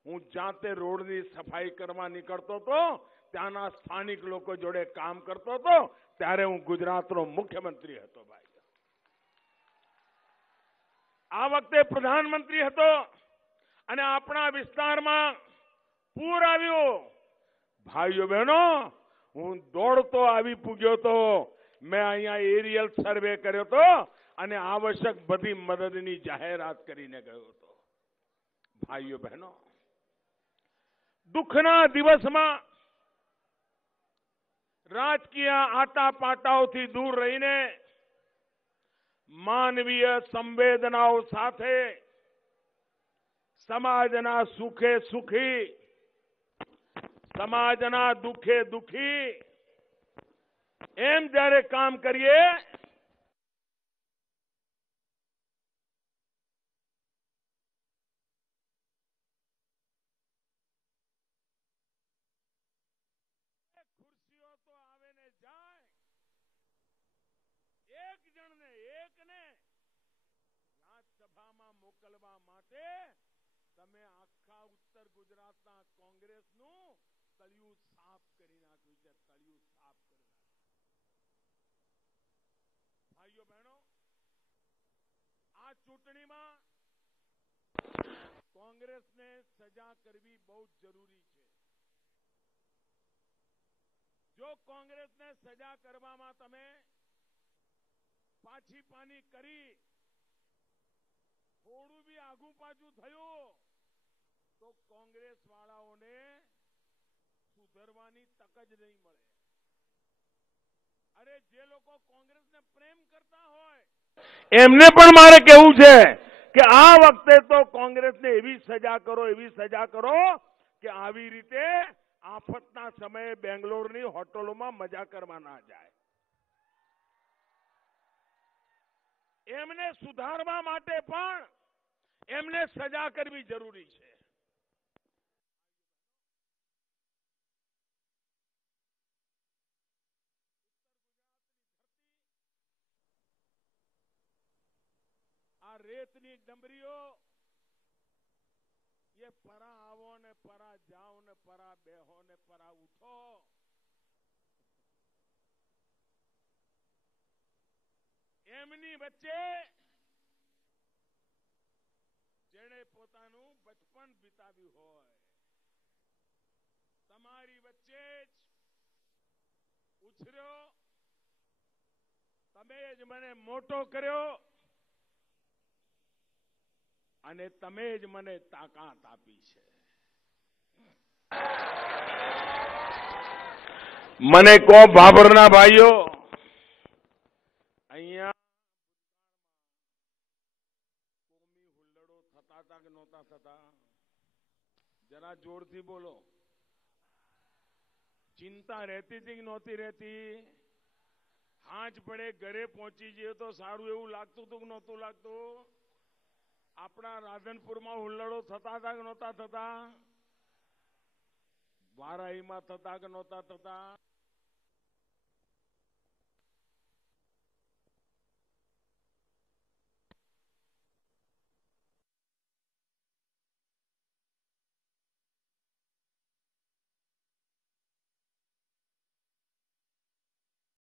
હું જાતે રોડની સફાઈ કરવા નીકળતો હતો. ત્યાંના સ્થાનિક લોકો જોડે કામ કરતો હતો ત્યારે હું ગુજરાતનો મુખ્યમંત્રી હતો. ભાઈ, આ વખતે પ્રધાનમંત્રી હતો અને આપણા વિસ્તારમાં પૂર આવ્યું. ભાઈઓ બહેનો, હું દોડતો આવી પૂગ્યો હતો. મેં અહીંયા એરિયલ સર્વે કર્યો હતો અને આવશ્યક બધી મદદની જાહેરાત કરીને ગયો હતો. ભાઈઓ બહેનો, દુઃખના દિવસમાં રાજકીય આટાપાટાઓથી દૂર રહીને માનવીય સંવેદનાઓ સાથે સમાજના સુખે સુખી, સમાજના દુઃખે દુઃખી એમ જ્યારે કામ કરીએ ખુરશીઓ તો આવે ને જાય, એક જણને એકને રાજ્યસભામાં મોકલવા માટે તમે આખા ઉત્તર ગુજરાતના કોંગ્રેસનું તળિયું સાફ કરી નાખ્યું છે. તળિયું સાફ કરી નાખ્યું. ભાઈઓ બહેનો, આ ચૂંટણીમાં કોંગ્રેસને સજા કરવી બહુ જરૂરી છે. જો કોંગ્રેસને સજા કરવામાં તમે પાછી પાની કરી, થોડું બી આગું પાછું થયું તો કોંગ્રેસ વાળાઓને સુધરવાની તક જ નહીં મળે. અરે જે લોકો કોંગ્રેસને પ્રેમ કરતા હોય એમને પણ મારે કહેવું છે કે આ વખતે તો કોંગ્રેસને એવી સજા કરો કે આવી રીતે આફતના સમયે બેંગ્લોરની હોટલોમાં મજા કરવા ના જાય. એમને સુધારવા માટે પણ એમને સજા કરવી જરૂરી છે. આ રેતની ડમરીઓ ये परा आवो ने परा जाओ ने परा बेहो ने परा उठो. એમની વચ્ચે જેણે પોતાનું બચપન વિતાવ્યું હોય, તમારી વચ્ચે જ ઉછર્યો, તમે જ મને મોટો કર્યો અને તમે જ મને તાકાત આપી છે. મને કહો ભાભરના ભાઈઓ, અહીંયા કોમી जरा जोरથી બોલો. ચિંતા રહેતી હતી કે નહોતી રહેતી? હાંજ પડે ઘરે પહોંચી જઈએ તો સારું એવું લાગતું હતું કે નહોતું લાગતું? આપણા રાધનપુરમાં હુલ્લડો થતા હતા કે નહોતા થતા? વારાહીમાં થતા કે નહોતા થતા?